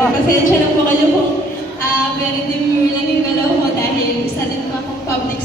Pasensya na po kayo kung very demure lang yung galaw ko dahil isa din po akong public